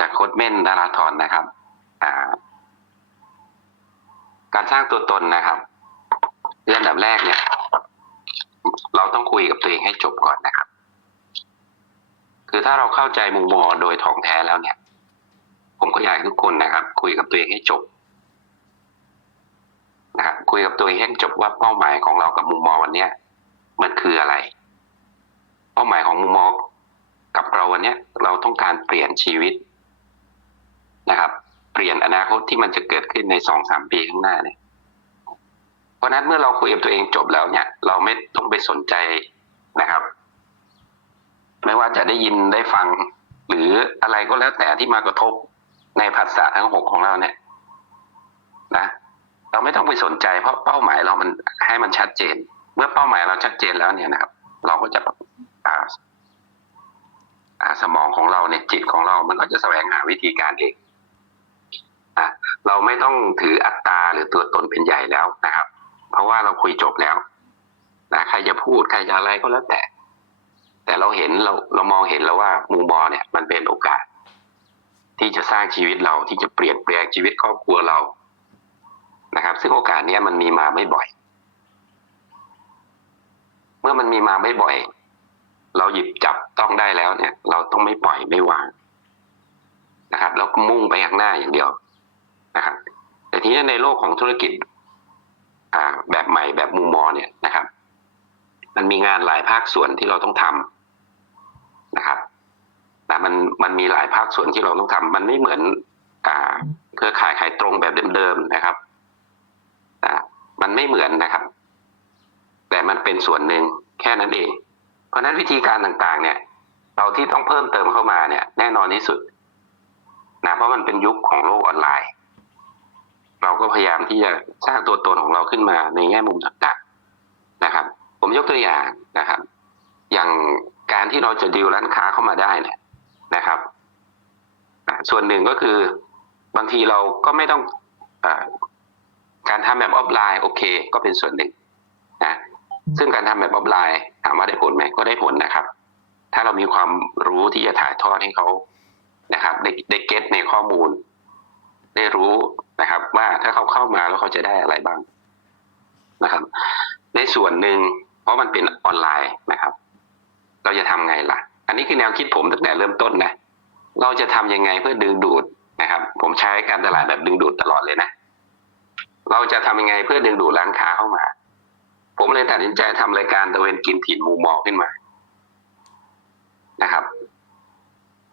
จากโค้ดเม่นดาราธรนะครับ การสร้างตัวตนนะครับเรื่องดับแรกเนี่ย เราต้องคุยกับตัวเองให้จบก่อนนะครับ คือถ้าเราเข้าใจมุมมองโดยถ่องแท้แล้วเนี่ย ผมก็อยากให้ทุกคนนะครับ คุยกับตัวเองให้จบนะครับคุยกับตัวเองให้จบว่าเป้าหมายของเรากับมุมมองวันเนี้ยมันคืออะไร เป้าหมายของมุมมองกับเราวันเนี้ยเราต้องการเปลี่ยนชีวิต นะครับ เปลี่ยนอนาคตที่มันจะเกิดขึ้นในสองสามปีข้างหน้าเนี่ยเพราะนั้นเมื่อเราคุยกับตัวเองจบแล้วเนี่ย เราไม่ต้องไปสนใจนะครับ ไม่ว่าจะได้ยินได้ฟัง หรืออะไรก็แล้วแต่ที่มากระทบในภาษาทั้งหกของเราเนี่ยนะเราไม่ต้องไปสนใจเพราะเป้าหมายเรามันให้มันชัดเจน เมื่อเป้าหมายเราชัดเจนแล้วเนี่ยนะครับ เราก็จะอ่าอ่าสมองของเราเนี่ยจิตของเรา มันก็จะแสวงหาวิธีการเอง เราไม่ต้องถืออัตตาหรือตัวตนเป็นใหญ่แล้วนะครับ เพราะว่าเราคุยจบแล้วนะใครจะพูดใครจะอะไรก็แล้วแต่ แต่เราเห็นเราเรามองเห็นแล้วว่ามุมอเนี่ย มันเป็นโอกาส ที่จะสร้างชีวิตเราที่จะเปลี่ยนแปลงชีวิตครอบครัวเรานะครับ ซึ่งโอกาสเนี้ยมันมีมาไม่บ่อย เมื่อมันมีมาไม่บ่อย เราหยิบจับต้องได้แล้วเนี่ย เราต้องไม่ปล่อยไม่วางนะครับ แล้วก็มุ่งไปข้างหน้าอย่างเดียว นะครับแต่ทีนี้ในโลกของธุรกิจแบบใหม่แบบมุมมองเนี่ยนะครับ มันมีงานหลายภาคส่วนที่เราต้องทำนะครับแต่มันมันมีหลายภาคส่วนที่เราต้องทำมันไม่เหมือนอเครือข่ายขายตรงแบบเดิมๆนะครับมันไม่เหมือนนะครับ แต่มันเป็นส่วนหนึ่งแค่นั้นเอง เพราะฉะนั้นวิธีการต่างๆ เนี่ย เราที่ต้องเพิ่มเติมเข้ามาเนี่ย แน่นอนที่สุดนะเพราะมันเป็นยุคของโลกออนไลน์ เราก็พยายามที่จะสร้างตัวตนของเราขึ้นมาในแง่มุมต่างๆนะครับ ผมยกตัวอย่างนะครับ อย่างการที่เราจะดีลร้านค้าเข้ามาได้เนี่ยนะครับส่วนหนึ่งก็คือบางทีเราก็ไม่ต้องอการทำแบบออฟไลน์โอเค ก็เป็นส่วนหนึ่งนะซึ่งการทำแบบออฟไลน์ถามว่าได้ผลไหมก็ได้ผลนะครับ ถ้าเรามีความรู้ที่จะถ่ายทอดให้เขานะครับได้ได้เก็ตในข้อมูล ได้รู้นะครับ ว่าถ้าเขาเข้ามาแล้วเขาจะได้อะไรบ้างนะครับ ในส่วนหนึ่งเพราะมันเป็นออนไลน์นะครับ เราจะทำไงล่ะ อันนี้คือแนวคิดผมตั้งแต่เริ่มต้นนะเราจะทำยังไงเพื่อดึงดูดนะครับ ผมใช้การตลาดแบบดึงดูดตลอดเลยนะ เราจะทำยังไงเพื่อดึงดูดร้านค้าเข้ามา ผมเลยตัดสินใจทำรายการตะเวนกินถิ่นมูมอขึ้นมานะครับ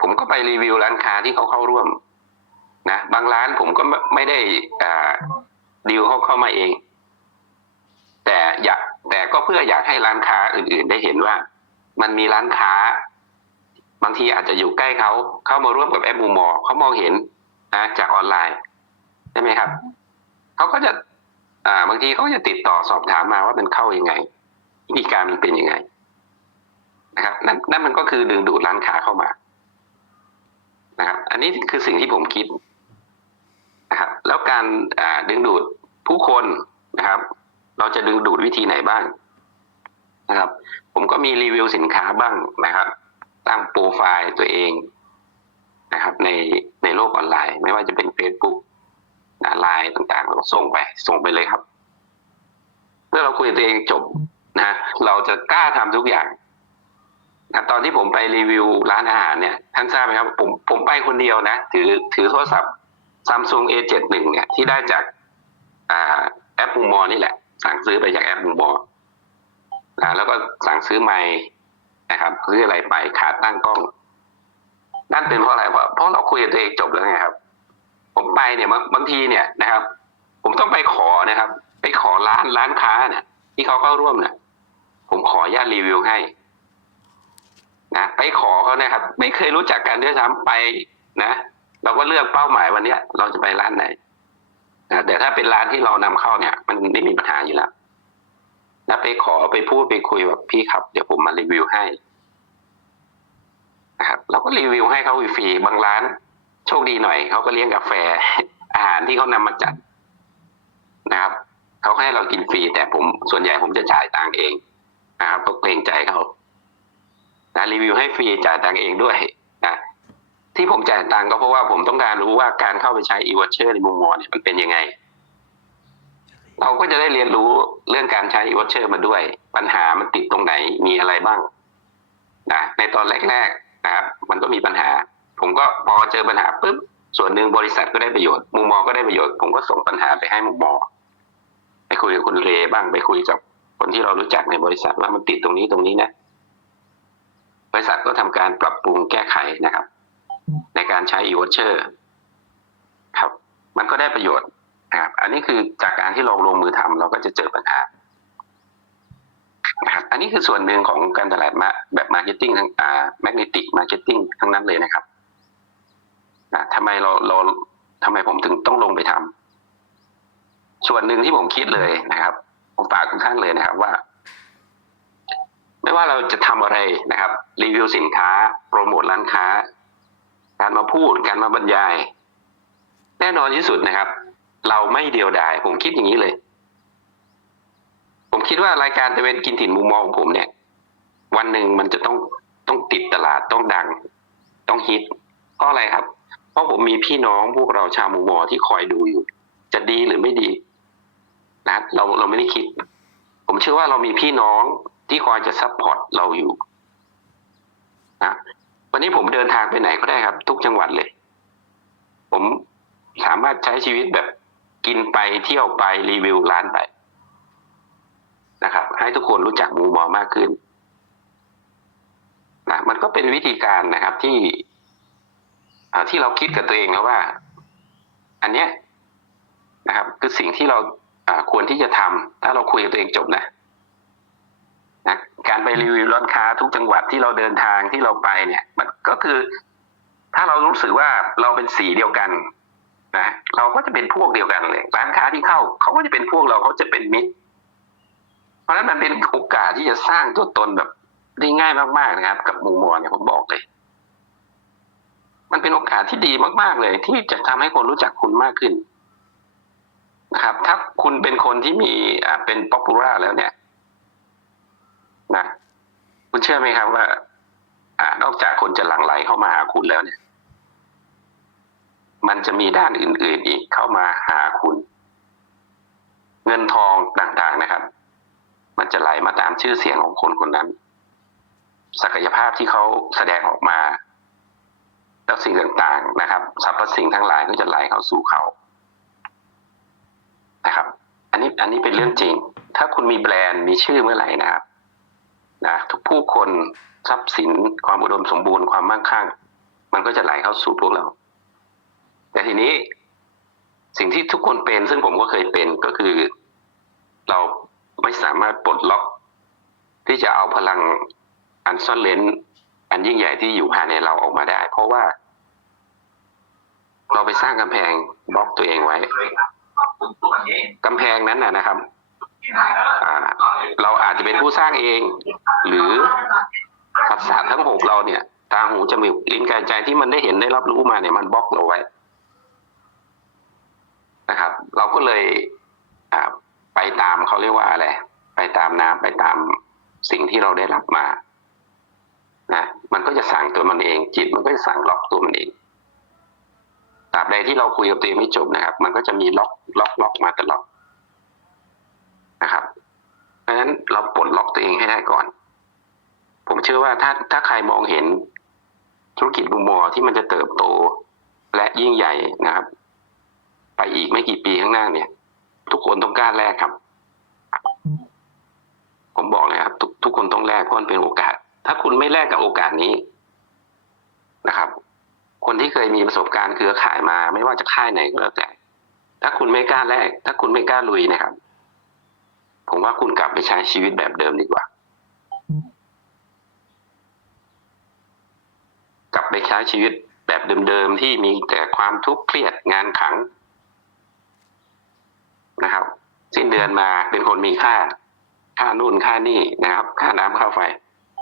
ผมก็ไปรีวิวร้านค้าที่เขาเข้าร่วม นะบางร้านผมก็ไม่ไมได้ดีลเขาเข้ามาเอง แต่อยากแต่ก็เพื่ออยากให้ร้านค้าอื่น ๆ ได้เห็นว่า มันมีร้านค้า บางทีอาจจะอยู่ใกล้เขาเข้ามาร่วมกับแอปมูมอเขามองเห็นนะจากออนไลน์ใช่ไหมครับเขาก็จะอ่าบางทีเขาจะติดต่อสอบถามมาว่ามันเข้ายังไงวิธีการมันเป็นยังไงนะครับนั่นนั่นมันก็คือดึงดูดร้านค้าเข้ามานะครับ อันนี้คือสิ่งที่ผมคิด นะครับแล้วการดึงดูดผู้คนนะครับ เราจะดึงดูดวิธีไหนบ้างนะครับ ผมก็มีรีวิวสินค้าบ้างนะครับ ตั้งโปรไฟล์ตัวเองนะครับ ในในโลกออนไลน์ ไม่ว่าจะเป็น Facebook นะไลน์ต่างๆ เราส่งไป ส่งไปเลยครับเมื่อเราคุยกับตัวเองจบนะเราจะกล้าทำทุกอย่างนะตอนที่ผมไปรีวิวร้านอาหารเนี่ยท่านทราบไหมครับ ผมผมไปคนเดียวนะ ถือถือโทรศัพท์ ซัมซุง A71 เนี่ยที่ได้จากอแอปมูมอนี่แหละ สั่งซื้อไปจากแอปมูมออ่าแล้วก็สั่งซื้อไมค์นะครับซื้ออะไรไปขาตั้งกล้อง นั่นเป็นเพราะอะไรเพราะเพราะเราคุยกับตัวเองจบแล้วไงครับ ผมไปเนี่ยบางบางทีเนี่ยนะครับ ผมต้องไปขอนะครับ ไปขอร้านร้านค้าเนี่ยที่เขาเข้าร่วมเนี่ยผมขอญาตรีวิวให้นะไปขอเขานะครับ ไม่เคยรู้จักกันด้วยซ้ำไปนะ เราก็เลือกเป้าหมายวันเนี้ย เราจะไปร้านไหนนะแต่ถ้าเป็นร้านที่เรานำเข้าเนี่ย มันไม่มีปัญหาอยู่แล้วแล้วไปขอไปพูดไปคุยแบบพี่ครับ เดี๋ยวผมมารีวิวให้นะครับเราก็รีวิวให้เขาฟรีบางร้าน โชคดีหน่อยเขาก็เลี้ยงกาแฟ อาหารที่เขานำมาจัดนะครับเขาให้เรากินฟรี แต่ผมส่วนใหญ่ผมจะจ่ายตังเองนะครับก็เกรงใจเขานะรีวิวให้ฟรีจ่ายตังเองด้วย ที่ผมจ่ายตังค์ก็เพราะว่าผมต้องการรู้ว่าการเข้าไปใช้ e-voucher ในมุมมองเนี่ยมันเป็นยังไง เราก็จะได้เรียนรู้เรื่องการใช้ e-voucher มาด้วย ปัญหามันติดตรงไหนมีอะไรบ้างนะในตอนแรกๆนะครับมันก็มีปัญหา ผมก็พอเจอปัญหาปุ๊บส่วนหนึ่งบริษัทก็ได้ประโยชน์มุมมองก็ได้ประโยชน์ผมก็ส่งปัญหาไปให้มุมมองไปคุยกับคุณเรบ้างไปคุยกับคนที่เรารู้จักในบริษัทว่ามันติดตรงนี้ตรงนี้นะ บริษัทก็ทำการปรับปรุงแก้ไขนะครับ ในการใช้ e-voucher ครับ มันก็ได้ประโยชน์นะครับ อันนี้คือจากการที่เราลงมือทำเราก็จะเจอปัญหานะครับอันนี้คือส่วนหนึ่งของการตลาดมาแบบมาร์เก็ตติ้งทั้งอ่าแมกเนติกมาร์เก็ตติ้งทั้งนั้นเลยนะครับนะทำไมเราเราทำไมผมถึงต้องลงไปทำส่วนหนึ่งที่ผมคิดเลยนะครับ ผมฝากทุกท่านเลยนะครับว่า ไม่ว่าเราจะทำอะไรนะครับ รีวิวสินค้า โปรโมทร้านค้า การมาพูดการมาบรรยาย แน่นอนที่สุดนะครับ เราไม่เดียวดาย ผมคิดอย่างนี้เลย ผมคิดว่ารายการจะเป็นกินถิ่นมุมมองของผมเนี่ย วันหนึ่งมันจะต้องต้องติดตลาดต้องดัง ต้องฮิตเพราะอะไรครับ เพราะผมมีพี่น้องพวกเราชาวมุมมองที่คอยดูอยู่ จะดีหรือไม่ดีนะเราเราไม่ได้คิด ผมเชื่อว่าเรามีพี่น้องที่คอยจะซัพพอร์ตเราอยู่นะ วันนี้ผมเดินทางไปไหนก็ได้ครับ ทุกจังหวัดเลย ผมสามารถใช้ชีวิตแบบกินไปเที่ยวไปรีวิวร้านไปนะครับ ให้ทุกคนรู้จักมูมอมากขึ้นนะมันก็เป็นวิธีการนะครับที่ที่เราคิดกับตัวเองแล้วว่า อันเนี้ยนะครับ คือสิ่งที่เราควรที่จะทำถ้าเราคุยกับตัวเองจบนะ การไปรีวิวร้านค้าทุกจังหวัดที่เราเดินทางที่เราไปเนี่ย มันก็คือ ถ้าเรารู้สึกว่าเราเป็นสีเดียวกัน นะเราก็จะเป็นพวกเดียวกันเลยร้านค้าที่เข้าเขาก็จะเป็นพวกเราเขาจะเป็นมิตร เพราะฉะนั้นมันเป็นโอกาสที่จะสร้างตัวตนแบบได้ง่ายมากๆนะครับ กับมูมอเนี่ยผมบอกเลย มันเป็นโอกาสที่ดีมากๆเลย ที่จะทำให้คนรู้จักคุณมากขึ้นนะครับ ถ้าคุณเป็นคนที่มีอ่าเป็นป๊อปปูล่าแล้วเนี่ย นะคุณเชื่อไหมครับว่า อ่านอกจากคนจะหลั่งไหลเข้ามาหาคุณแล้วเนี่ย มันจะมีด้านอื่น ๆ อีกเข้ามาหาคุณ เงินทองต่าง ๆ นะครับ มันจะไหลมาตามชื่อเสียงของคนคนนั้น ศักยภาพที่เขาแสดงออกมา แล้วสิ่งต่างๆนะครับสรรพสิ่งทั้งหลายก็จะไหลเข้าสู่เขานะครับ อันนี้อันนี้เป็นเรื่องจริง ถ้าคุณมีแบรนด์มีชื่อเมื่อไหร่นะครับ นะทุกผู้คนทรัพย์สินความอุดมสมบูรณ์ความมั่งคั่ง มันก็จะไหลเข้าสู่พวกเรา แต่ทีนี้สิ่งที่ทุกคนเป็น ซึ่งผมก็เคยเป็นก็คือ เราไม่สามารถปลดล็อก ที่จะเอาพลังอันซ่อนเลนอันยิ่งใหญ่ที่อยู่ภายในเราออกมาได้ เพราะว่า เราไปสร้างกำแพงบล็อกตัวเองไว้กำแพงนั้นนะครับ เราอาจจะเป็นผู้สร้างเอง หรือประสาททั้งหกเราเนี่ยตาหูจมูกลิ้นกายใจที่มันได้เห็นได้รับรู้มาเนี่ยมันบล็อกเราไว้นะครับ เราก็เลยอไปตามเขาเรียกว่าอะไรไปตามน้ำไปตามสิ่งที่เราได้รับมานะมันก็จะสั่งตัวมันเอง จิตมันก็จะสั่งล็อกตัวมันเองตราบใดที่เราคุยกับตัวเองไม่จบนะครับ มันก็จะมีล็อกล็อกล็อกมาตลอด นะครับเพราะฉะนั้นเราปลดล็อกตัวเองให้ได้ก่อน ผมเชื่อว่าถ้าถ้าใครมองเห็นธุรกิจมุมมอที่มันจะเติบโตและยิ่งใหญ่นะครับ ไปอีกไม่กี่ปีข้างหน้าเนี่ย ทุกคนต้องกล้าแลกครับ ผมบอกเลยครับ ทุกทุกคนต้องแลกเพราะมันเป็นโอกาส ถ้าคุณไม่แลกกับโอกาสนี้นะครับ คนที่เคยมีประสบการณ์เครือข่ายมา ไม่ว่าจะค่ายไหนก็แล้วแต่ ถ้าคุณไม่กล้าแลกถ้าคุณไม่กล้าลุยนะครับ ผมว่าคุณกลับไปใช้ชีวิตแบบเดิมดีกว่า กลับไปใช้ชีวิตแบบเดิมๆที่มีแต่ความทุกข์เครียดงานขังนะครับ สิ้นเดือนมาเป็นคนมีค่า ค่านู่นค่านี่นะครับ ค่าน้ำค่าไฟ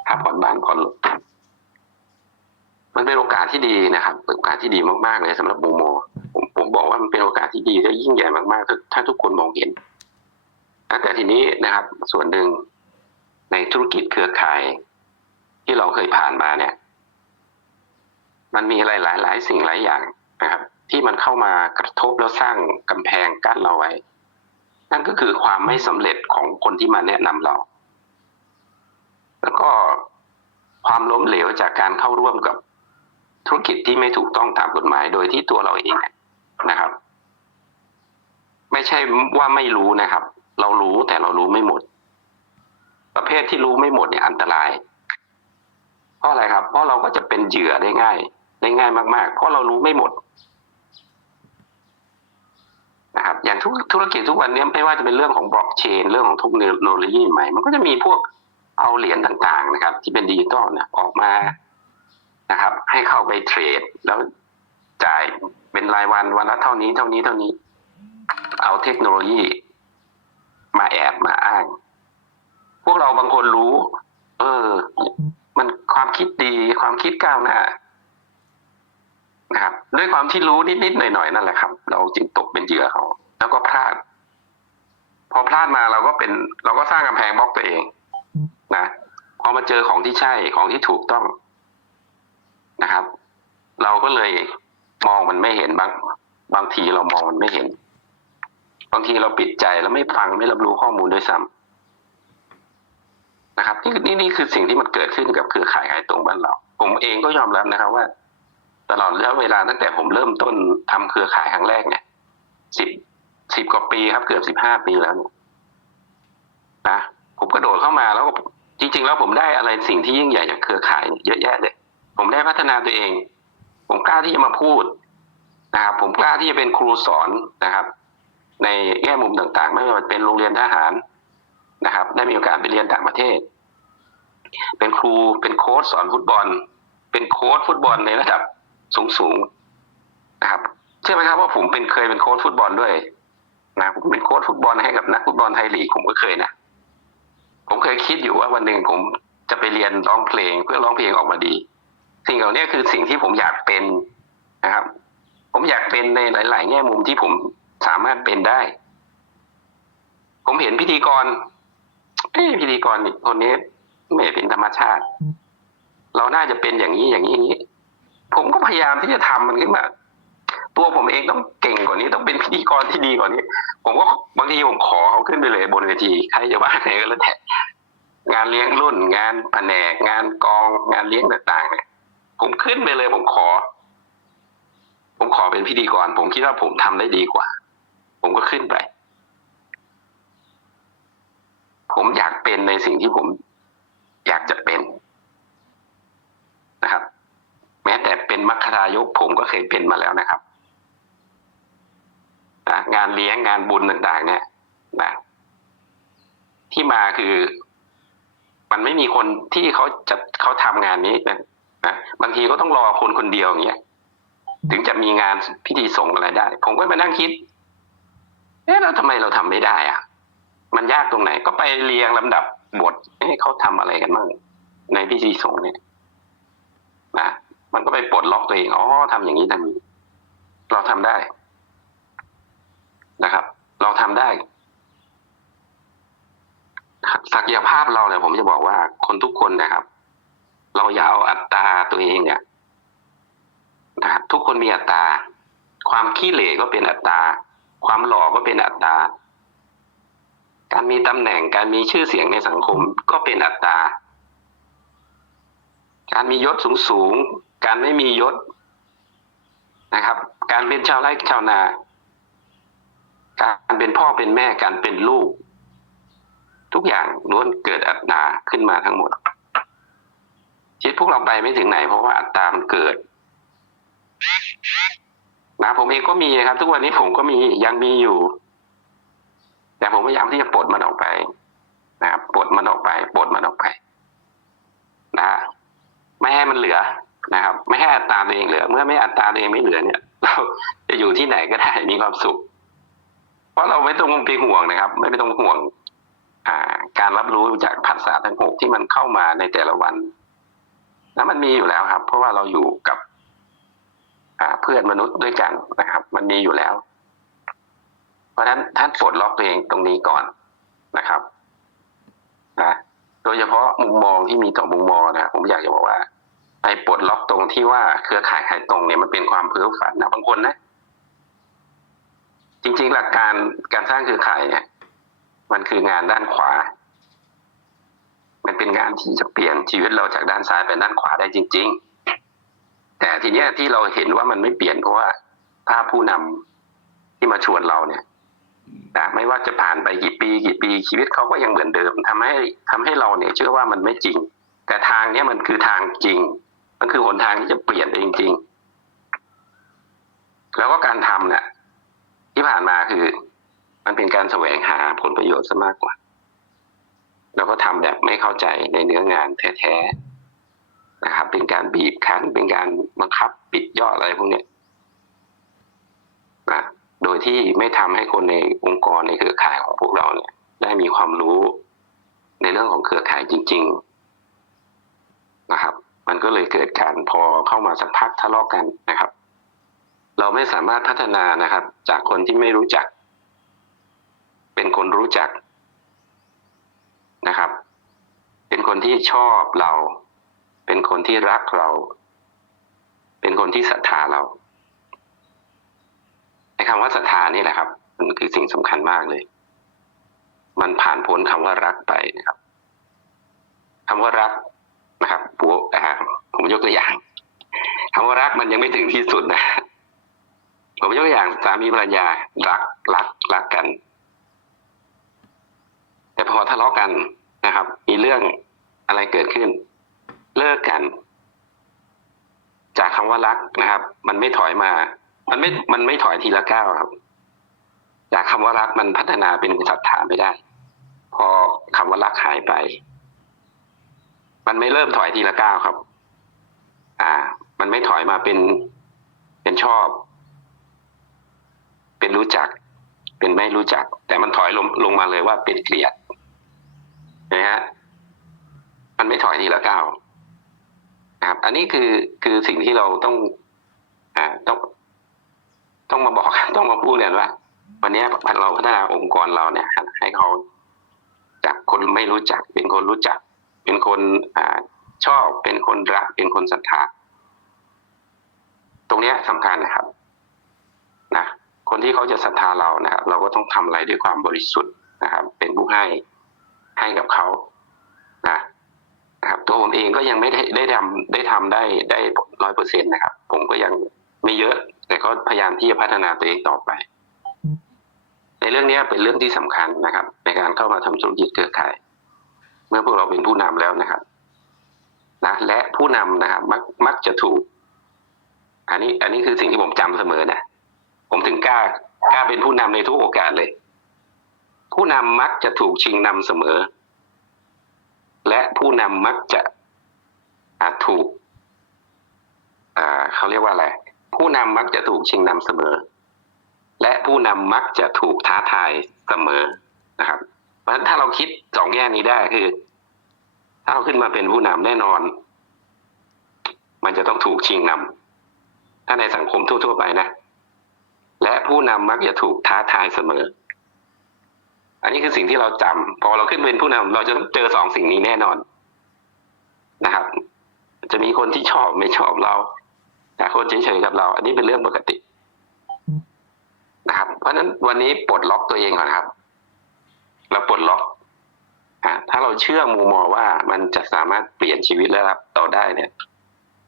ค่าผ่อนบ้านผ่อนรถมันเป็นโอกาสที่ดีนะครับโอกาสที่ดีมากๆเลยสำหรับบูโมผมผมบอกว่ามันเป็นโอกาสที่ดีและยิ่งใหญ่มากๆถ้าถ้าทุกคนมองเห็น แต่ทีนี้นะครับส่วนหนึ่งในธุรกิจเครือข่าย ที่เราเคยผ่านมาเนี่ย มันมีอะไรหลายหลายสิ่งหลายอย่างนะครับ ที่มันเข้ามากระทบแล้วสร้างกำแพงกั้นเราไว้ นั่นก็คือความไม่สำเร็จของคนที่มาแนะนำเรา แล้วก็ความล้มเหลวจากการเข้าร่วมกับธุรกิจที่ไม่ถูกต้องตามกฎหมายโดยที่ตัวเราเองนะครับ ไม่ใช่ว่าไม่รู้นะครับ เรารู้แต่เรารู้ไม่หมด ประเภทที่รู้ไม่หมดเนี่ยอันตราย เพราะอะไรครับ เพราะเราก็จะเป็นเหยื่อได้ง่าย ได้ง่ายมากๆ เพราะเรารู้ไม่หมดนะครับ อย่างทุกธุรกิจทุกวันนี้ไม่ว่าจะเป็นเรื่องของบล็อกเชน เรื่องของเทคโนโลยีใหม่ มันก็จะมีพวกเอาเหรียญต่างๆ นะครับ ที่เป็นดิจิตอลเนี่ยออกมานะครับ ให้เข้าไปเทรด แล้วจ่ายเป็นรายวันวันละเท่านี้เท่านี้เท่านี้ เอาเทคโนโลยี มาแอบมาอ้าง พวกเราบางคนรู้ เออ มันความคิดดีความคิดก้าวหน้านะครับ ด้วยความที่รู้นิดๆหน่อยๆนั่นแหละครับ เราจึงตกเป็นเหยื่อเขาแล้วก็พลาด พอพลาดมาเราก็เป็น เราก็สร้างกำแพงบล็อกตัวเองนะพอมาเจอของที่ใช่ของที่ถูกต้องนะครับ เราก็เลยมองมันไม่เห็นบางบางทีเรามองมันไม่เห็น บางทีเราปิดใจแล้วไม่ฟังไม่รับรู้ข้อมูลด้วยซ้ำนะครับนี่นี่นี่คือสิ่งที่มันเกิดขึ้นกับเครือข่ายขายตรงบ้านเรา ผมเองก็ยอมรับนะครับว่า ตลอดระยะเวลาตั้งแต่ผมเริ่มต้นทำเครือข่ายครั้งแรกเนี่ยสิบสิบกว่าปีครับเกือบสิบห้าปีแล้วนนะผมกระโดดเข้ามาแล้วจริง ๆ แล้วผมได้อะไรสิ่งที่ยิ่งใหญ่จากเครือข่ายเยอะแยะเลย ผมได้พัฒนาตัวเอง ผมกล้าที่จะมาพูดนะครับ ผมกล้าที่จะเป็นครูสอนนะครับ ในแง่มุมต่างๆ ไม่ว่าจะเป็นโรงเรียนทหารนะครับ ได้มีโอกาสไปเรียนต่างประเทศ เป็นครูเป็นโค้ชสอนฟุตบอล เป็นโค้ชฟุตบอลในระดับสูงๆนะครับเชื่อไหมครับว่าผมเป็นเคยเป็นโค้ชฟุตบอลด้วยนะผมเป็นโค้ชฟุตบอลให้กับนักฟุตบอลไทยลีกผมก็เคยนะผมเคยคิดอยู่ว่าวันหนึ่งผมจะไปเรียนร้องเพลงเพื่อร้องเพลงออกมาดี สิ่งเหล่านี้คือสิ่งที่ผมอยากเป็นนะครับ ผมอยากเป็นในหลาย ๆ แง่มุมที่ผม สามารถเป็นได้ ผมเห็นพิธีกรเอ้ยพิธีกรคนนี้ไม่เป็นธรรมชาติ เราน่าจะเป็นอย่างนี้อย่างนี้อย่างนี้ ผมก็พยายามที่จะทำมันขึ้นมา ตัวผมเองต้องเก่งกว่านี้ ต้องเป็นพิธีกรที่ดีกว่านี้ ผมก็บางทีผมขอเขาขึ้นไปเลย บนเวทีใครจะว่าไงก็แล้วแต่งานเลี้ยงรุ่น งานแผนกงานกองงานเลี้ยงต่างๆเนี่ยผมขึ้นไปเลย ผมขอ ผมขอเป็นพิธีกร ผมคิดว่าผมทำได้ดีกว่า ผมก็ขึ้นไป ผมอยากเป็นในสิ่งที่ผมอยากจะเป็นนะครับ แม้แต่เป็นมัคคทายกผมก็เคยเป็นมาแล้วนะครับนะงานเลี้ยงงานบุญต่างๆ เนี่ยนะที่มาคือ มันไม่มีคนที่เขาจะเขาทำงานนี้นะนะบางทีก็ต้องรอคนคนเดียวอย่างเงี้ยถึงจะมีงานพิธีสงฆ์อะไรได้ ผมก็มานั่งคิด เอ๊ะแล้วทำไมเราทำไม่ได้อะ มันยากตรงไหน ก็ไปเรียงลำดับบทให้เขาทำอะไรกันบ้างในพิธีสงฆ์เนี่ยนะมันก็ไปปลดล็อกตัวเองอ๋อทำอย่างนี้ทำนี้ เราทำได้นะครับ เราทำได้ศักยภาพเราเนี่ยผมจะบอกว่าคนทุกคนนะครับ เราอย่าเอาอัตราตัวเองเนี่ยนะครับทุกคนมีอัตรา ความขี้เหร่ก็เป็นอัตรา ความหล่อก็เป็นอัตรา การมีตำแหน่งการมีชื่อเสียงในสังคมก็เป็นอัตรา การมียศสูงสูง การไม่มียศนะครับ การเป็นชาวไร่ชาวนา การเป็นพ่อเป็นแม่ การเป็นลูก ทุกอย่างล้วนเกิดอัตราขึ้นมาทั้งหมดชีวิตพวกเราไปไม่ถึงไหนเพราะว่าอัตรามันเกิด นะผมเองก็มีครับ ทุกวันนี้ผมก็มียังมีอยู่ แต่ผมพยายามที่จะปลดมันออกไปนะครับปลดมันออกไปปลดมันออกไป นะ ไม่ให้มันเหลือนะครับ ไม่ให้อัตราตัวเองเหลือ เมื่อไม่อัตราตัวเองไม่เหลือเนี่ย เราจะอยู่ที่ไหนก็ได้มีความสุข เพราะเราไม่ต้องไปห่วงนะครับ ไม่ต้องห่วง อ่า การรับรู้จากภาษาทั้งหกที่มันเข้ามาในแต่ละวันนั้นมันมีอยู่แล้วครับ เพราะว่าเราอยู่กับ เพื่อนมนุษย์ด้วยกันนะครับ มันมีอยู่แล้ว เพราะฉะนั้นท่านปลดล็อกตัวเองตรงนี้ก่อนนะครับนะโดยเฉพาะมุมมองที่มีต่อมุมมองนะผมอยากจะบอกว่าไปปลดล็อกตรงที่ว่าเครือข่ายขายตรงเนี่ยมันเป็นความเพ้อฝันนะบางคนนะ จริง ๆ หลักการการสร้างเครือข่ายเนี่ย มันคืองานด้านขวา มันเป็นงานที่จะเปลี่ยนชีวิตเราจากด้านซ้ายไปด้านขวาได้จริง ๆ แต่ทีเนี้ยที่เราเห็นว่ามันไม่เปลี่ยนเพราะว่าภาพผู้นำที่มาชวนเราเนี่ยนะไม่ว่าจะผ่านไปกี่ปีกี่ปีชีวิตเขาก็ยังเหมือนเดิมทำให้ทำให้เราเนี่ย เชื่อว่ามันไม่จริง แต่ทางเนี้ยมันคือทางจริง มันคือหนทางที่จะเปลี่ยนไปจริง แล้วก็การทำเนี่ยที่ผ่านมาคือ มันเป็นการแสวงหาผลประโยชน์ซะมากกว่า แล้วก็ทำแบบไม่เข้าใจในเนื้องานแท้ๆ นะครับ เป็นการบีบคั้นเป็นการบังคับปิดยอดอะไรพวกเนี้ยนะโดยที่ไม่ทำให้คนในองค์กรในเครือข่ายของพวกเราเนี่ย ได้มีความรู้ในเรื่องของเครือข่ายจริง ๆนะครับ มันก็เลยเกิดการพอเข้ามาสักพักทะเลาะกันนะครับ เราไม่สามารถพัฒนานะครับ จากคนที่ไม่รู้จัก เป็นคนรู้จักนะครับ เป็นคนที่ชอบเรา เป็นคนที่รักเรา เป็นคนที่ศรัทธาเราไอ้คำว่าศรัทธานี่แหละครับ มันคือสิ่งสำคัญมากเลย มันผ่านพ้นคำว่ารักไปนะครับคำว่ารักนะครับปัวอ่าผมยกตัวอย่างคำว่ารักมันยังไม่ถึงที่สุดนะผมยกตัวอย่างสามีภรรยารักรักรักกัน แต่พอทะเลาะกันนะครับ มีเรื่องอะไรเกิดขึ้น เลิกกัน จากคำว่ารักนะครับ มันไม่ถอยมา มันไม่ มันไม่ถอยทีละก้าวครับ จากคำว่ารักมันพัฒนาเป็นศรัทธาไม่ได้ พอคำว่ารักหายไป มันไม่เริ่มถอยทีละก้าวครับ อ่า มันไม่ถอยมาเป็นเป็นชอบ เป็นรู้จัก เป็นไม่รู้จัก แต่มันถอยลงลงมาเลยว่าเป็นเกลียดนะฮะมันไม่ถอยทีละก้าว นะครับอันนี้คือคือสิ่งที่เราต้องอ่าต้องต้องมาบอกต้องมาพูดกันว่า วันนี้เราพัฒนาองค์กรเราเนี่ย ให้เขาจากคนไม่รู้จัก เป็นคนรู้จัก เป็นคนอ่าชอบเป็นคนรักเป็นคนศรัทธาตรงเนี้ยสำคัญนะครับนะคนที่เขาจะศรัทธาเรานะครับเราก็ต้องทำอะไรด้วยความบริสุทธิ์นะครับ เป็นผู้ให้ให้กับเขานะ นะครับตัวผมเองก็ยังไม่ได้ได้ทำได้ทำได้ได้ร้อยเปอร์เซ็นต์นะครับ ผมก็ยังไม่เยอะ แต่ก็พยายามที่จะพัฒนาตัวเองต่อไป ในเรื่องนี้เป็นเรื่องที่สำคัญนะครับ ในการเข้ามาทำธุรกิจเครือข่าย เมื่อพวกเราเป็นผู้นำแล้วนะครับนะและผู้นำนะครับมักมักจะถูก อันนี้ อันนี้คือสิ่งที่ผมจำเสมอนะผมถึงกล้ากล้าเป็นผู้นำในทุกโอกาสเลย ผู้นำมักจะถูกชิงนำเสมอ และผู้นำมักจะถูกเขาเรียกว่าอะไร ผู้นำมักจะถูกชิงนำเสมอ และผู้นำมักจะถูกท้าทายเสมอนะครับ เพราะฉะนั้นถ้าเราคิดสองแง่นี้ได้คือ ถ้าเราขึ้นมาเป็นผู้นำแน่นอน มันจะต้องถูกชิงนำถ้าในสังคมทั่ว ๆ ไปนะ และผู้นำมักจะถูกท้าทายเสมอ อันนี้คือสิ่งที่เราจำพอเราขึ้นเป็นผู้นำเราจะต้องเจอสองสิ่งนี้แน่นอนนะครับ จะมีคนที่ชอบไม่ชอบเราแต่คนเฉยๆกับเรา อันนี้เป็นเรื่องปกตินะครับ เพราะฉะนั้นวันนี้ปลดล็อกตัวเองก่อนครับ เราปลดล็อกอะถ้าเราเชื่อมูมอว่ามันจะสามารถเปลี่ยนชีวิตและรับเราได้เนี่ย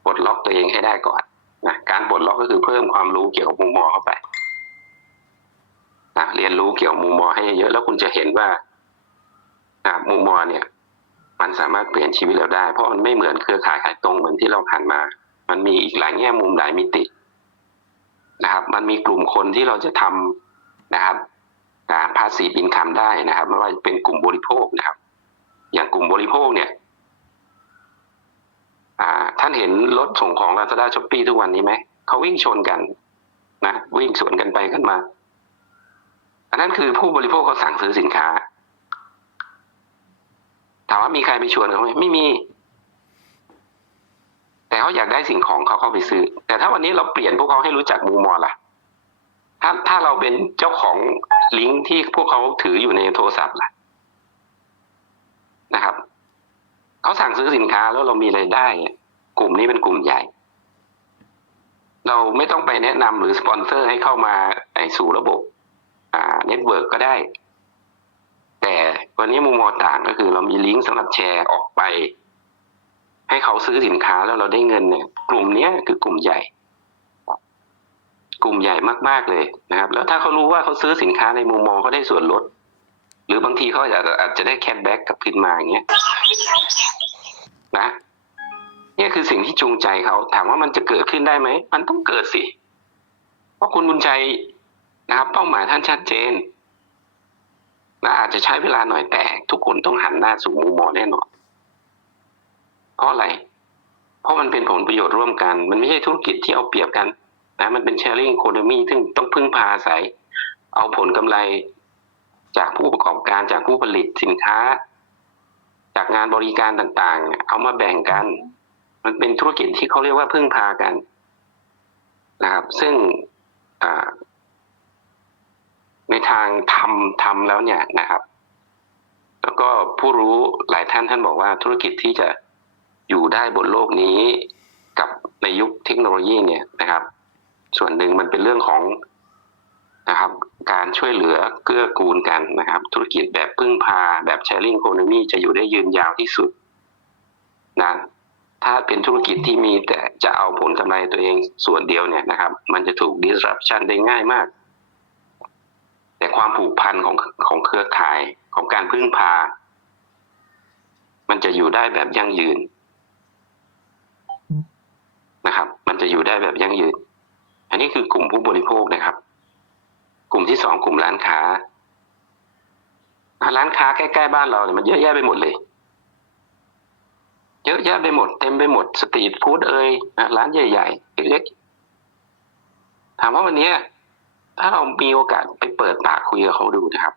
ปลดล็อกตัวเองให้ได้ก่อนนะการปลดล็อกก็คือเพิ่มความรู้เกี่ยวกับมูมอเข้าไป เรียนรู้เกี่ยวกับมูมอให้เยอะแล้วคุณจะเห็นว่าอะมูมอเนี่ย มันสามารถเปลี่ยนชีวิตเราได้ เพราะมันไม่เหมือนเครือข่ายขายตรงเหมือนที่เราผ่านมา มันมีอีกหลายแง่มุมหลายมิตินะครับ มันมีกลุ่มคนที่เราจะทำนะครับภาษีบินคำได้นะครับ ไม่ว่าจะเป็นกลุ่มบริโภคนะครับ อย่างกลุ่มบริโภคเนี่ยท่านเห็นรถส่งของลาซาด้าช้อปปี้ทุกวันนี้ไหม เขาวิ่งชนกันนะวิ่งสวนกันไปกันมา อันนั้นคือผู้บริโภคเขาสั่งซื้อสินค้า ถามว่ามีใครไปชวนเขาไหมไม่มี แต่เขาอยากได้สิ่งของเขาเข้าไปซื้อ แต่ถ้าวันนี้เราเปลี่ยนพวกเขาให้รู้จักมูมอล่ะ ถ้าถ้าเราเป็นเจ้าของลิงก์ที่พวกเขาถืออยู่ในโทรศัพท์ล่ะนะครับเขาสั่งซื้อสินค้าแล้วเรามีรายได้ กลุ่มนี้เป็นกลุ่มใหญ่ เราไม่ต้องไปแนะนำหรือสปอนเซอร์ให้เข้ามาสู่ระบบ เน็ตเวิร์กก็ได้ แต่วันนี้มุมมองต่างก็คือเรามีลิงก์สำหรับแชร์ออกไป ให้เขาซื้อสินค้าแล้วเราได้เงินเนี่ย กลุ่มนี้คือกลุ่มใหญ่ กลุ่มใหญ่มากๆเลยนะครับ แล้วถ้าเขารู้ว่าเขาซื้อสินค้าในมุมมองเขาได้ส่วนลด หรือบางทีเขาอาจจะอาจจะได้แคชแบ็กกลับคืนมาอย่างเงี้ยนะนี่คือสิ่งที่จูงใจเขา ถามว่ามันจะเกิดขึ้นได้ไหม มันต้องเกิดสิ เพราะคุณบุญชัย นะครับ เป้าหมายท่านชัดเจนนะอาจจะใช้เวลาหน่อยแต่ทุกคนต้องหันหน้าสู่มุมมองแน่นอนเพราะอะไร เพราะมันเป็นผลประโยชน์ร่วมกัน มันไม่ใช่ธุรกิจที่เอาเปรียบกัน นะ มันเป็น sharing economy ซึ่งต้องพึ่งพาอาศัย เอาผลกำไร จากผู้ประกอบการจากผู้ผลิตสินค้า จากงานบริการต่างๆเนี่ยเอามาแบ่งกัน มันเป็นธุรกิจที่เขาเรียกว่าพึ่งพากันนะครับ ซึ่งอ่า ในทางทำทำแล้วเนี่ยนะครับ แล้วก็ผู้รู้หลายท่านท่านบอกว่าธุรกิจที่จะอยู่ได้บนโลกนี้กับในยุคเทคโนโลยีเนี่ยนะครับ ส่วนหนึ่งมันเป็นเรื่องของนะครับ การช่วยเหลือเกื้อกูลกันนะครับ ธุรกิจแบบพึ่งพาแบบ sharing economy จะอยู่ได้ยืนยาวที่สุดนะถ้าเป็นธุรกิจที่มีแต่จะเอาผลกำไรตัวเองส่วนเดียวเนี่ยนะครับ มันจะถูก disruption ได้ง่ายมาก แต่ความผูกพันของของเครือข่ายของการพึ่งพา มันจะอยู่ได้แบบยั่งยืนนะครับ มันจะอยู่ได้แบบยั่งยืน อันนี้คือกลุ่มผู้บริโภคนะครับ กลุ่มที่สองกลุ่มร้านค้า ร้านค้าใกล้ๆบ้านเราเนี่ยมันเยอะแยะไปหมดเลย เยอะแยะไปหมด เต็มไปหมดสตรีทฟู้ดเอ่ยร้านใหญ่ๆเล็กๆถามว่าวันนี้ ถ้าเรามีโอกาสไปเปิดปากคุยกับเขาดูนะครับ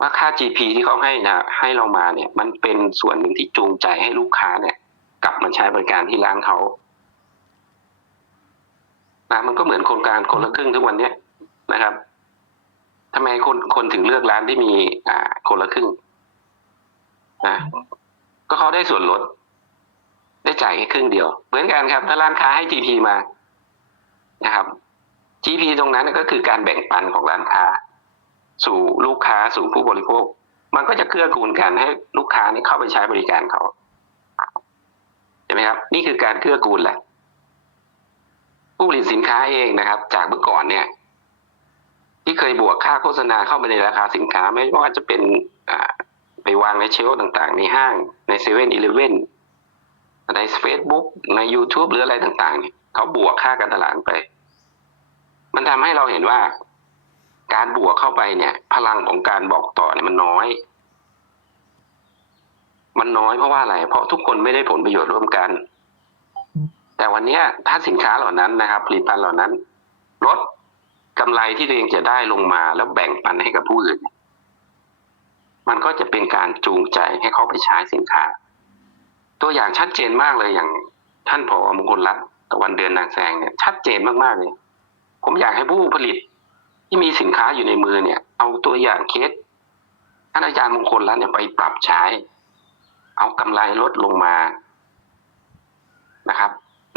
ว่าค่า GP ที่เขาให้นะให้เรามาเนี่ย มันเป็นส่วนหนึ่งที่จูงใจให้ลูกค้าเนี่ย กลับมาใช้บริการที่ร้านเขานะมันก็เหมือนโครงการคนละครึ่งทุกวันเนี้ยนะครับทำไมคนคนถึงเลือกร้านที่มี อ่า คนละครึ่งนะก็เขาได้ส่วนลด ได้จ่ายแค่ครึ่งเดียว เหมือนกันครับ ถ้าร้านค้าให้ GP มา GP ตรงนั้นก็คือการแบ่งปันของร้านค้า สู่ลูกค้าสู่ผู้บริโภค มันก็จะเกื้อกูลกันให้ลูกค้านี่เข้าไปใช้บริการเขาเห็นไหมครับ นี่คือการเกื้อกูลแหละผู้ผลิตสินค้าเองนะครับ จากเมื่อก่อนเนี่ย ที่เคยบวกค่าโฆษณาเข้าไปในราคาสินค้า ไม่ว่าจะเป็นไปวางในเชลฟ์ต่างๆ ในห้างในเซเว่นอีเลฟเว่นในเฟซบุ๊กใน YouTube หรืออะไรต่างๆเนี่ยเขาบวกค่าการตลาดไป มันทำให้เราเห็นว่า การบวกเข้าไปเนี่ย พลังของการบอกต่อเนี่ยมันน้อย มันน้อยเพราะว่าอะไร เพราะทุกคนไม่ได้ผลประโยชน์ร่วมกัน แต่วันนี้ถ้าสินค้าเหล่านั้นนะครับผลิตภัณฑ์เหล่านั้นลดกำไรที่ตัวเองจะได้ลงมาแล้วแบ่งปันให้กับผู้อื่น มันก็จะเป็นการจูงใจให้เขาไปใช้สินค้า ตัวอย่างชัดเจนมากเลยอย่างท่านผอมงคลรัตน์ตะวันเดือนนางแซงเนี่ยชัดเจนมากๆเลย ผมอยากให้ผู้ผลิตที่มีสินค้าอยู่ในมือเนี่ย เอาตัวอย่างเคสท่านอาจารย์มงคลรัตน์เนี่ยไปปรับใช้ เอากำไรลดลงมานะครับ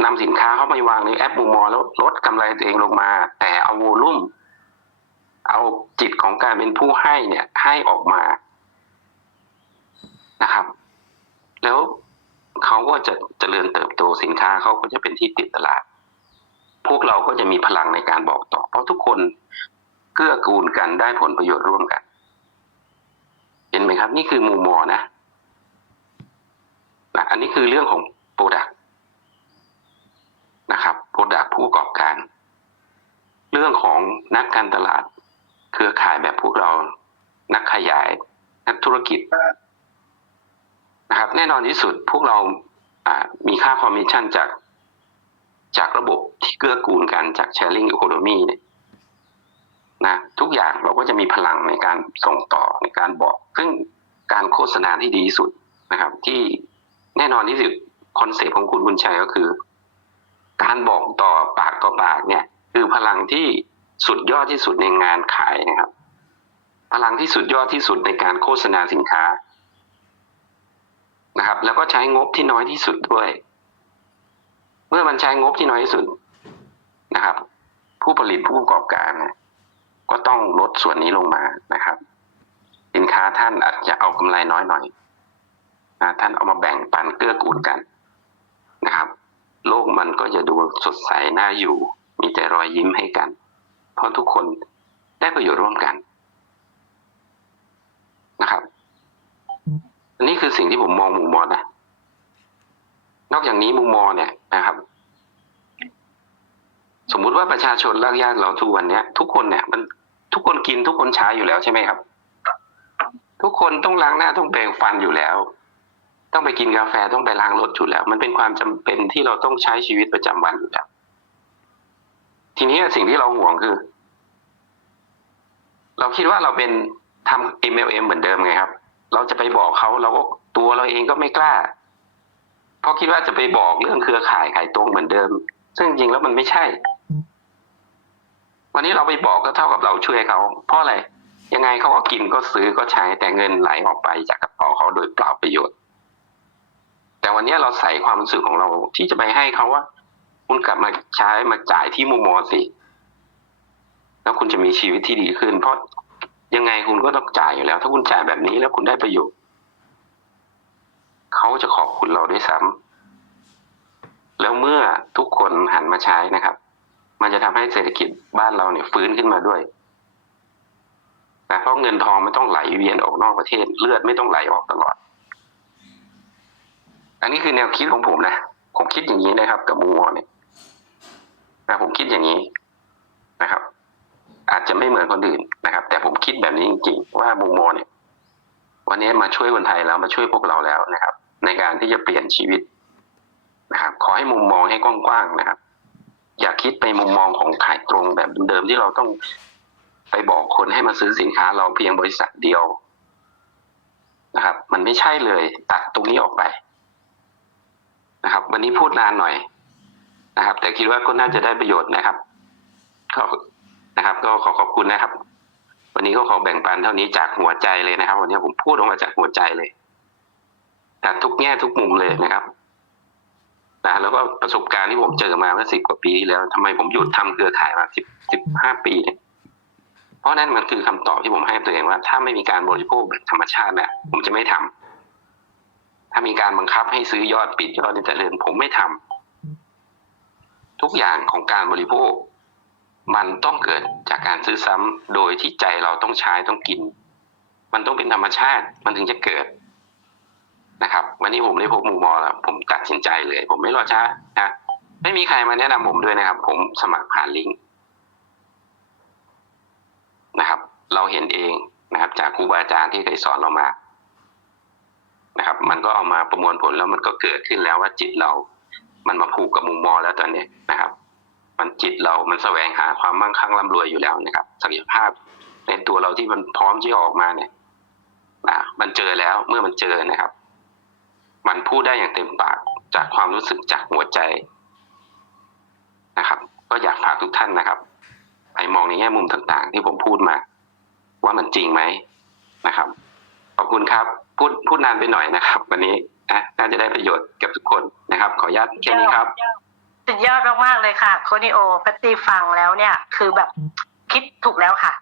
นำสินค้าเข้าไปวางในแอปมูมอแล้วลดกำไรตัวเองลงมา แต่เอาโวลุ่ม เอาจิตของการเป็นผู้ให้เนี่ย ให้ออกมานะครับ แล้วเขาก็จะเจริญเติบโตสินค้าเขาก็จะเป็นที่ติดตลาด พวกเราก็จะมีพลังในการบอกต่อ เพราะทุกคนเกื้อกูลกันได้ผลประโยชน์ร่วมกัน เห็นไหมครับ นี่คือมุมมองนะนะอันนี้คือเรื่องของโปรดักนะครับโปรดักผู้ประกอบการ เรื่องของนักการตลาด เครือข่ายแบบพวกเรา นักขยาย นักธุรกิจนะครับ แน่นอนที่สุดพวกเราอ่ามีค่าคอมมิชชั่นจาก จากระบบที่เกื้อกูลกันจาก sharing economy เนี่ยนะทุกอย่างเราก็จะมีพลังในการส่งต่อในการบอก ซึ่งการโฆษณาที่ดีที่สุดนะครับ ที่แน่นอนที่สุดคอนเซปต์ของคุณบุญชัยก็คือ การบอกต่อปากต่อปากเนี่ย คือพลังที่สุดยอดที่สุดในงานขายนะครับ พลังที่สุดยอดที่สุดในการโฆษณาสินค้านะครับ แล้วก็ใช้งบที่น้อยที่สุดด้วย เมื่อมันใช้งบที่น้อยที่สุดนะครับ ผู้ผลิตผู้ประกอบการ ก็ต้องลดส่วนนี้ลงมานะครับ สินค้าท่านอาจจะเอากำไรน้อยหน่อยนะท่านเอามาแบ่งปันเกื้อกูลกันนะครับ โลกมันก็จะดูสดใสน่าอยู่ มีแต่รอยยิ้มให้กัน เพราะทุกคนได้ประโยชน์ร่วมกันนะครับอันนี้คือสิ่งที่ผมมองมุมมองนะ นอกจากนี้มุมมองเนี่ย นะครับ สมมุติว่าประชาชนรากหญ้าเราทุกวันเนี้ย ทุกคนเนี่ยมันทุกคนกินทุกคนใช้อยู่แล้วใช่ไหมครับ ทุกคนต้องล้างหน้าต้องแปรงฟันอยู่แล้ว ต้องไปกินกาแฟต้องไปล้างรถอยู่แล้ว มันเป็นความจำเป็นที่เราต้องใช้ชีวิตประจำวันอยู่แล้วทีนี้สิ่งที่เราห่วงคือ เราคิดว่าเราเป็นทำ MLM เหมือนเดิมไงครับ เราจะไปบอกเขาเราก็ตัวเราเองก็ไม่กล้า เพราคิดว่าจะไปบอกเรื่องเครือข่ายขายตรงเหมือนเดิม ซึ่งจริงแล้วมันไม่ใช่ วันนี้เราไปบอกก็เท่ากับเราช่วยเขา เพราะอะไร ยังไงเขาก็กินก็ซื้อก็ใช้แต่เงินไหลออกไปจากกระเป๋าเขาโดยเปล่าประโยชน์ แต่วันนี้เราใส่ความรู้สึกของเราที่จะไปให้เขาว่าคุณกลับมาใช้มาจ่ายที่มูมอสิแล้วคุณจะมีชีวิตที่ดีขึ้น เพราะยังไงคุณก็ต้องจ่ายอยู่แล้ว ถ้าคุณจ่ายแบบนี้แล้วคุณได้ประโยชน์ เขาจะขอบคุณเราด้วยซ้ำแล้วเมื่อทุกคนหันมาใช้นะครับ มันจะทำให้เศรษฐกิจบ้านเราเนี่ยฟื้นขึ้นมาด้วยนะเพราะเงินทองไม่ต้องไหลเวียนออกนอกประเทศ เลือดไม่ต้องไหลออกตลอด อันนี้คือแนวคิดของผมนะผมคิดอย่างนี้นะครับ กับมูมอเนี่ยนะผมคิดอย่างนี้นะครับ อาจจะไม่เหมือนคนอื่นนะครับ แต่ผมคิดแบบนี้จริงๆว่ามูมอเนี่ยวันนี้มาช่วยคนไทยแล้วมาช่วยพวกเราแล้วนะครับ ในการที่จะเปลี่ยนชีวิตนะครับขอให้มุมมองให้กว้างๆนะครับ อย่าคิดไปมุมมองของขายตรงแบบเดิมที่เราต้องไปบอกคนให้มาซื้อสินค้าเราเพียงบริษัทเดียวนะครับ มันไม่ใช่เลยตัดตรงนี้ออกไปนะครับ วันนี้พูดนานหน่อยนะครับ แต่คิดว่าก็น่าจะได้ประโยชน์นะครับก็นะครับ ก็ขอขอบคุณนะครับ วันนี้ก็ขอแบ่งปันเท่านี้จากหัวใจเลยนะครับ วันนี้ผมพูดออกมาจากหัวใจเลย จากทุกแง่ทุกมุมเลยนะครับนะแล้วก็ประสบการณ์ที่ผมเจอมาเมื่อสิบกว่าปีที่แล้วทำไมผมหยุดทำเครือข่ายมาสิบสิบห้าปีเนี่ยเพราะนั่นมันคือคำตอบที่ผมให้ตัวเองว่า ถ้าไม่มีการบริโภคแบบธรรมชาติเนี่ยผมจะไม่ทำถ้ามีการบังคับให้ซื้อยอดปิดยอดในแต่เรือนผมไม่ทำทุกอย่างของการบริโภค มันต้องเกิดจากการซื้อซ้ำโดยที่ใจเราต้องใช้ต้องกิน มันต้องเป็นธรรมชาติ มันถึงจะเกิด นะครับ วันนี้ผมได้พบมุมมองแล้วผมตัดสินใจเลย ผมไม่รอช้านะไม่มีใครมาแนะนำผมด้วยนะครับ ผมสมัครผ่านลิงก์นะครับ เราเห็นเองนะครับ จากครูบาอาจารย์ที่เคยสอนเรามานะครับ มันก็เอามาประมวลผลแล้วมันก็เกิดขึ้นแล้วว่าจิตเรา มันมาผูกกับมุมมองแล้วตอนนี้นะครับ มันจิตเรา มันแสวงหาความมั่งคั่งร่ำรวยอยู่แล้วนะครับศักยภาพในตัวเราที่มันพร้อมที่จะออกมาเนี่ยนะมันเจอแล้วเมื่อมันเจอนะครับ มันพูดได้อย่างเต็มปากจากความรู้สึกจากหัวใจนะครับ ก็อยากฝากทุกท่านนะครับไปมองในแง่มุมต่างๆ ที่ผมพูดมา ว่ามันจริงไหมนะครับ ขอบคุณครับ พูดพูดนานไปหน่อยนะครับ วันนี้นะน่าจะได้ประโยชน์กับทุกคนนะครับ ขออนุญาตแค่นี้ครับสุดยอดมากๆเลยค่ะ โคนิโอแพตตี้ฟังแล้วเนี่ย คือแบบคิดถูกแล้วค่ะ